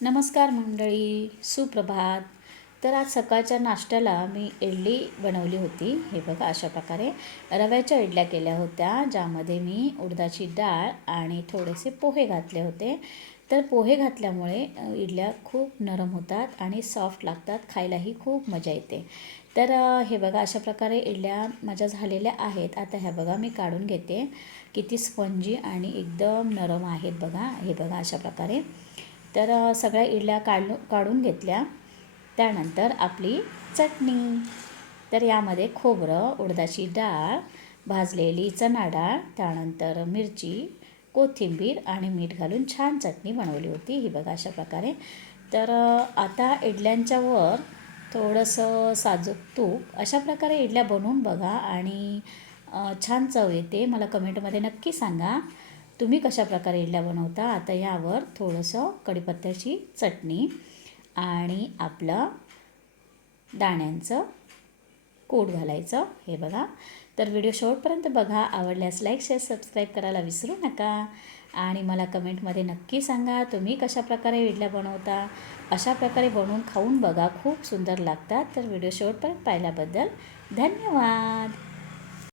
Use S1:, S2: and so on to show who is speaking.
S1: नमस्कार मंडळी सुप्रभात. तर आज सकाळच्या नाश्त्याला मी इडली बनवली होती. हे बघा अशा प्रकारे रव्याच्या इडल्या केल्या होत्या ज्यामध्ये मी उडदाची डाळ आणि थोडेसे पोहे घातले होते. तर पोहे घातल्यामुळे इडल्या खूप नरम होतात आणि सॉफ्ट लागतात खायलाही खूप मजा येते. तर हे बघा अशा प्रकारे इडल्या माझ्या झालेल्या आहेत. आता ह्या बघा मी काढून घेते. किती स्पंजी आणि एकदम नरम आहेत बघा. हे बघा अशा प्रकारे. तर सगळ्या इडल्या काढू काढून घेतल्या. त्यानंतर आपली चटणी. तर यामध्ये खोबरं उडदाची डाळ भाजलेली चणा डाळ त्यानंतर मिरची कोथिंबीर आणि मीठ घालून छान चटणी बनवली होती. ही बघा अशा प्रकारे. तर आता इडल्यांच्या वर थोडंसं साजूक तूप अशा प्रकारे इडल्या बनवून बघा आणि छान चव येते. मला कमेंटमध्ये नक्की सांगा. तुम्ही कशाप्रकारे इडल्या बनवता? आता यावर थोडंसं कढीपत्त्याची चटणी आणि आपलं दाण्यांचं कोड घालायचं हे बघा. तर व्हिडिओ शेवटपर्यंत बघा. आवडल्यास लाईक शेअर सबस्क्राईब करायला विसरू नका. आणि मला कमेंटमध्ये नक्की सांगा तुम्ही कशा प्रकारे इडल्या बनवता? अशा प्रकारे बनवून खाऊन बघा. खूप सुंदर लागतात. तर व्हिडिओ शेवटपर्यंत पाहिल्याबद्दल धन्यवाद.